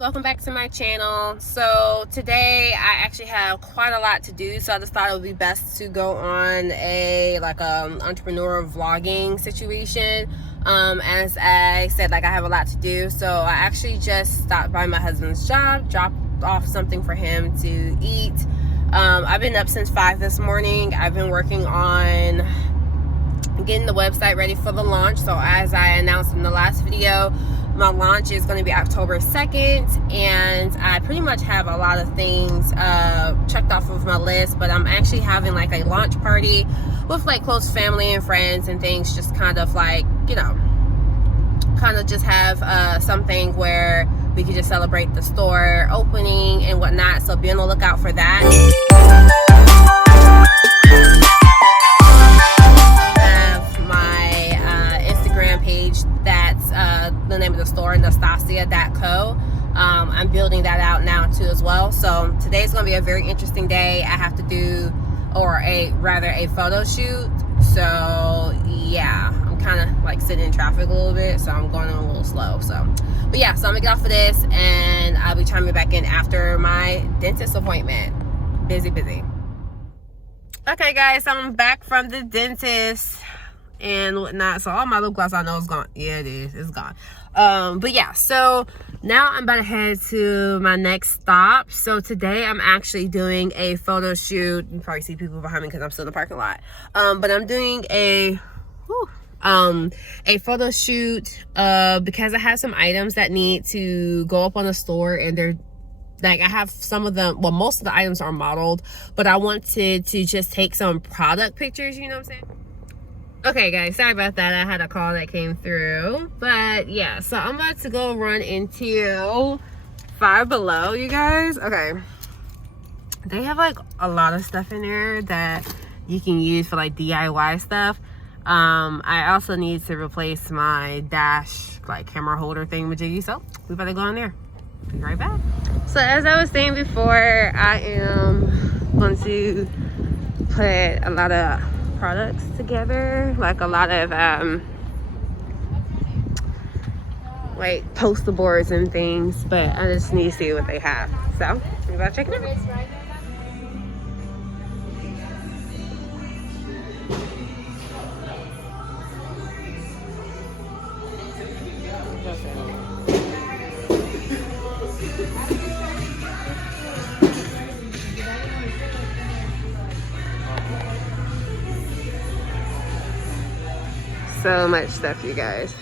Welcome back to my channel. So today I actually have quite a lot to do, so I just thought it would be best to go on a entrepreneur vlogging situation. As I said, I have a lot to do, so I actually just stopped by my husband's job, dropped off something for him to eat. I've been up since 5 this morning. I've been working on getting the website ready for the launch. So as I announced in the last video, my launch is going to be October 2nd, and I pretty much have a lot of things checked off of my list, but I'm actually having a launch party with close family and friends and things, just kind of just have something where we could just celebrate the store opening and whatnot, so be on the lookout for that. The name of the store, Nastasia.co. I'm building that out now too as well. So today's gonna be a very interesting day. I have to do, a photo shoot. So yeah, I'm kind of sitting in traffic a little bit, so I'm going a little slow. But yeah, so I'm gonna get off of this and I'll be chiming back in after my dentist appointment. Busy. Okay guys, so I'm back from the dentist and whatnot. So all my lip gloss I know is gone. Yeah, it is. It's gone. But yeah, so now I'm about to head to my next stop. So today I'm actually doing a photo shoot. You probably see people behind me because I'm still in the parking lot. But I'm doing a photo shoot because I have some items that need to go up on the store, and they're I have some of them, well, most of the items are modeled, but I wanted to just take some product pictures, you know what I'm saying? Okay guys, sorry about that. I had a call that came through, but yeah, so I'm about to go run into Five Below, you guys. Okay, they have a lot of stuff in there that you can use for DIY stuff. I also need to replace my dash camera holder thing with Jiggy, so we better go in there. Be right back. So as I was saying before, I am going to put a lot of products together, a lot of poster boards and things, but I just need to see what they have, so we gotta check it out. So much stuff, you guys.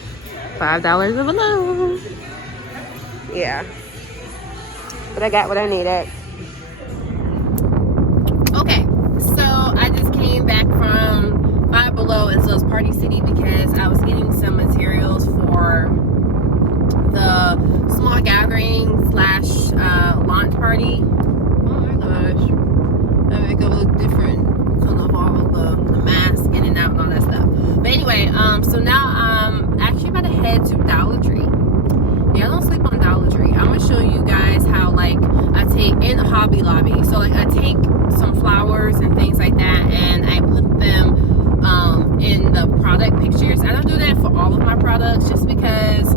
$5 and below. Yeah, but I got what I needed. Okay, so I just came back from Five Below, and so it's Party City because I was getting some materials for the small gathering / launch party. Oh my gosh, that make it look different because of all of the masks getting out and all that stuff. But anyway, so now I'm actually about to head to Dollar Tree. Yeah, don't sleep on Dollar Tree. I'm gonna show you guys how I take in Hobby Lobby. So I take some flowers and things like that, and I put them in the product pictures. I don't do that for all of my products just because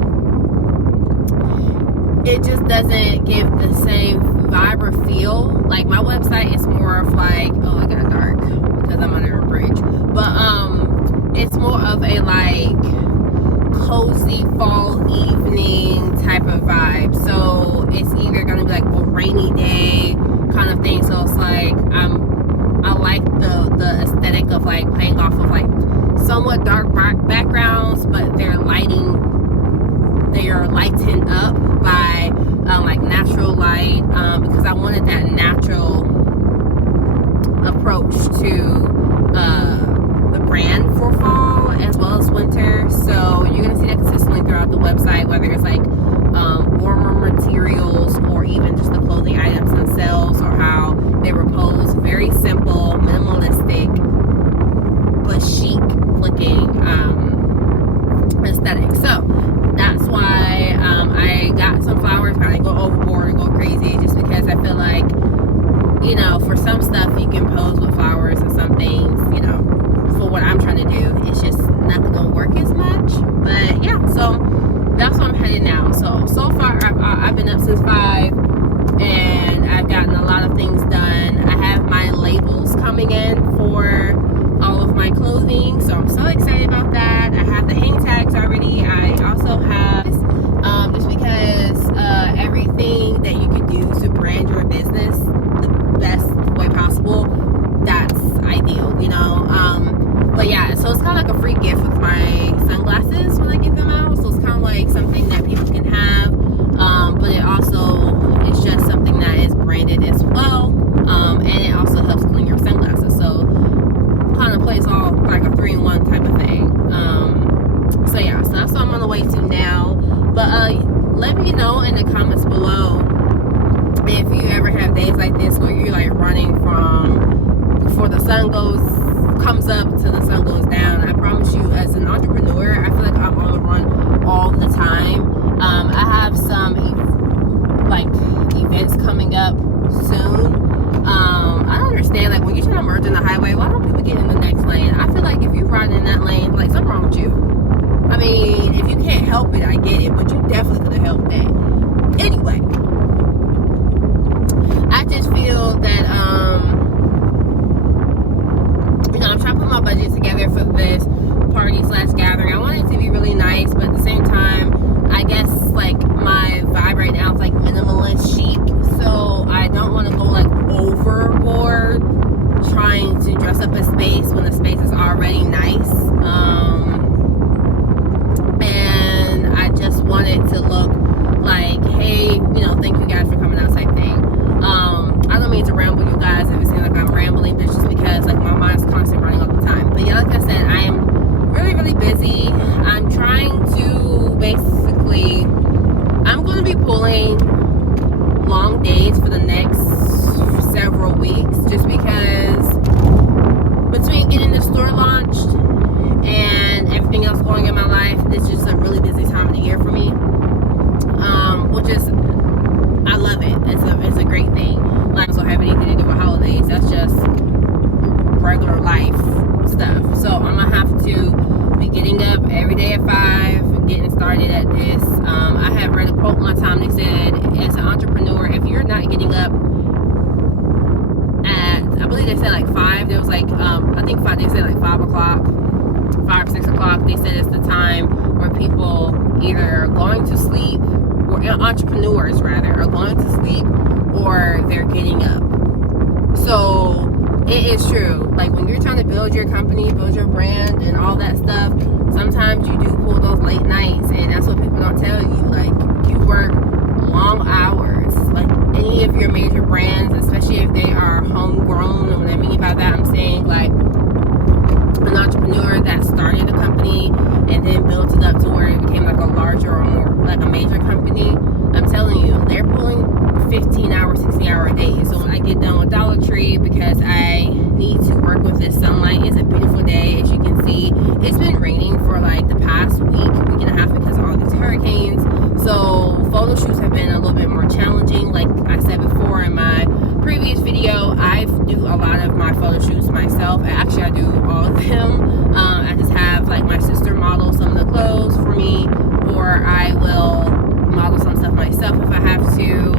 it just doesn't give the same vibe or feel. My website is more of oh, it got dark because I'm under a bridge, but it's more of a cozy fall evening type of vibe. So it's either gonna be a rainy day kind of thing, so it's I like the aesthetic of playing off of somewhat dark backgrounds, but they are lightened up by natural light, because I wanted that natural approach to the brand for fall as well as winter. So you're gonna see that consistently throughout the website, whether it's warmer materials or even just the clothing items themselves, or how they repose very simple, minimalistic, but chic looking aesthetic. So that's why I got some flowers, but I didn't go overboard and go crazy, just because I feel for some stuff you can pose with flowers, and some things, for what I'm trying to do, it's just not gonna work as much. But yeah, so that's where I'm headed now. So far I've been up 5, and I've gotten a lot of things done. I have my labels coming in for all of my clothing, so I'm so excited about that. I have the hang tags already. I also have just because everything that you can do to brand your business the best way possible, that's ideal, you know. But yeah, so it's kind of like a free gift with my sunglasses when I get them out. So it's kind of like something that people can have, but it also is just something that is branded as well, and it also helps clean your sunglasses. So kind of plays all like a 3-in-1 type of thing. So yeah, so that's what I'm on the way to now. But let me know in the comments below if you ever have days like this where you're like running from before the sun comes up to the sun goes down. I promise you, as an entrepreneur, I feel like I'm on the run all the time. I have some events coming up soon. I don't understand, like when you're trying to merge in the highway, why don't people get in the next lane? I feel like if you're riding in that lane, like something wrong with you. I mean, if you can't help it, I get it, but you definitely could have helped that. Anyway, I just feel that I'm trying to put my budget together for this party/gathering. I want it to be really nice, but at the same time, I guess like my vibe right now is like minimalist chic, so I don't want to go like overboard trying to dress up a space when the space is already nice. And I just want it to look like, hey, thank you guys for coming out type thing. I don't mean to ramble, you guys, if it seems like I'm rambling, but it's just because like my mind's constantly running all the time. But yeah, like I said, I am really, really busy. I'm trying to basically, I'm going to be pulling long days for the next several weeks, just because between getting the store launched and everything else going in my life, this is just a really busy time of the year for me, which is, I love it. It's a great thing. Like, I don't have anything to do with holidays. That's just regular life stuff. So I'm gonna have to be getting up every day at 5, getting started at this. I have read a quote one time. They said, as an entrepreneur, if you're not getting up at, I believe they said like 5. There was like, I think 5. They said like 5 o'clock, 5 6 o'clock. They said it's the time where people either are going to sleep, or entrepreneurs rather, are going to sleep, or they're getting up. So it is true. Like when you're trying to build your company, build your brand and all that stuff, sometimes you do pull those late nights, and that's what people don't tell you. Like you work long hours. Like any of your major brands, especially if they are homegrown, and what I mean by that, I'm saying like an entrepreneur that started a company and then built it up to where it became like a larger or more like a major company. I'm telling you, they're pulling 15-hour, 60-hour days. So when I get done with Dollar Tree, because I need to work with this sunlight, it's a beautiful day. As you can see, it's been raining for like the past week and a half because of all these hurricanes. So photo shoots have been a little bit more challenging. Like I said before in my previous video, I do a lot of my photo shoots myself. Actually, I do all of them. I just have like my sister model some of the clothes for me, or I will model some stuff myself if I have to.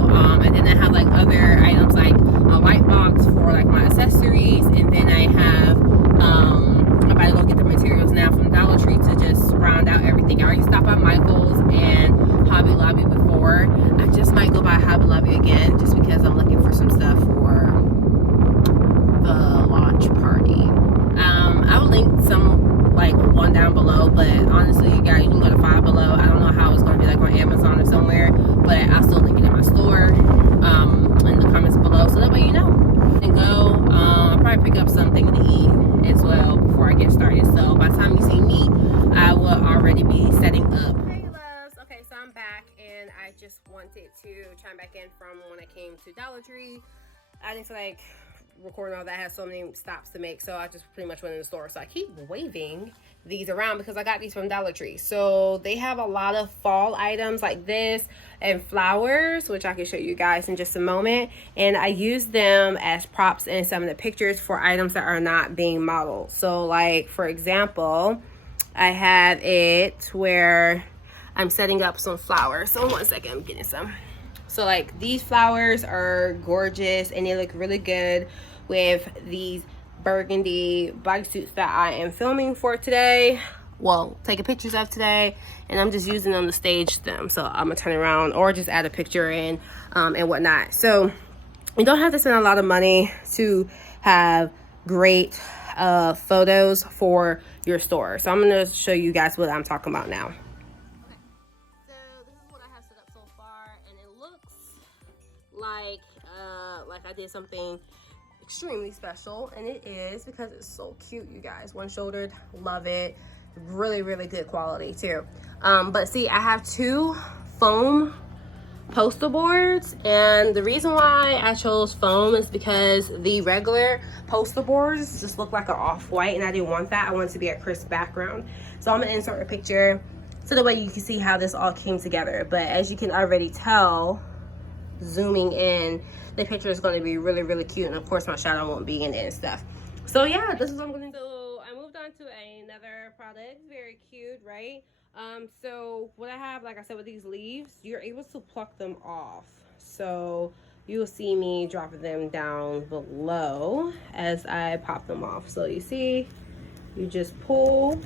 And then I have like other items like a light box for like my accessories, and then I have I'm about to go get the materials now from Dollar Tree to just round out everything. I already stopped by Michael's and Hobby Lobby before. I just might go by Hobby Lobby again just because I'm looking for some stuff for the launch party. I will link some like one down below, but honestly you guys, you can go to Five Below. I don't know how it's going to be like on Amazon or somewhere, but I'll still link it in my store in the comments below, so that way you know. And go, I'll probably pick up something to eat as well before I get started. So by the time you see me, I will already be setting up. Hey loves, okay, so I'm back and I just wanted to chime back in from when I came to Dollar Tree. I didn't feel like recording all that. I had so many stops to make, so I just pretty much went in the store. So I keep waving these around because I got these from Dollar Tree. So they have a lot of fall items like this and flowers, which I can show you guys in just a moment. And I use them as props in some of the pictures for items that are not being modeled. So like for example, I have it where I'm setting up some flowers. So one second, I'm getting some. So like these flowers are gorgeous and they look really good with these burgundy bodysuits that I am filming for today. Well, taking pictures of today, and I'm just using them to stage them. So I'm gonna turn around or just add a picture in and whatnot. So you don't have to spend a lot of money to have great photos for your store. So I'm gonna show you guys what I'm talking about now. So this is what I have set up so far, and it looks like I did something extremely special, and it is because it's so cute, you guys. One shouldered, love it. Really, really good quality too. But see, I have two foam poster boards, and the reason why I chose foam is because the regular poster boards just look like an off-white, and I didn't want that. I want it to be a crisp background. So I'm gonna insert a picture so the way you can see how this all came together. But as you can already tell, zooming in, the picture is going to be really, really cute, and of course my shadow won't be in it and stuff. So yeah, this is what I'm going to do. So I moved on to another product. Very cute, right? So what I have, like I said, with these leaves, you're able to pluck them off. So you will see me dropping them down below as I pop them off. So you see, you just pull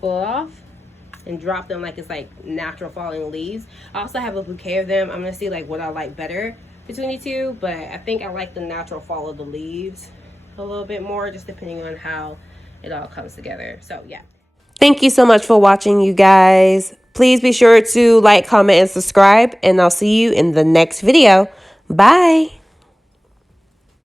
off and drop them like it's like natural falling leaves. I also have a bouquet of them. I'm gonna see like what I like better between the two, but I think I like the natural fall of the leaves a little bit more, just depending on how it all comes together. So yeah. Thank you so much for watching, you guys. Please be sure to like, comment, and subscribe, and I'll see you in the next video. Bye.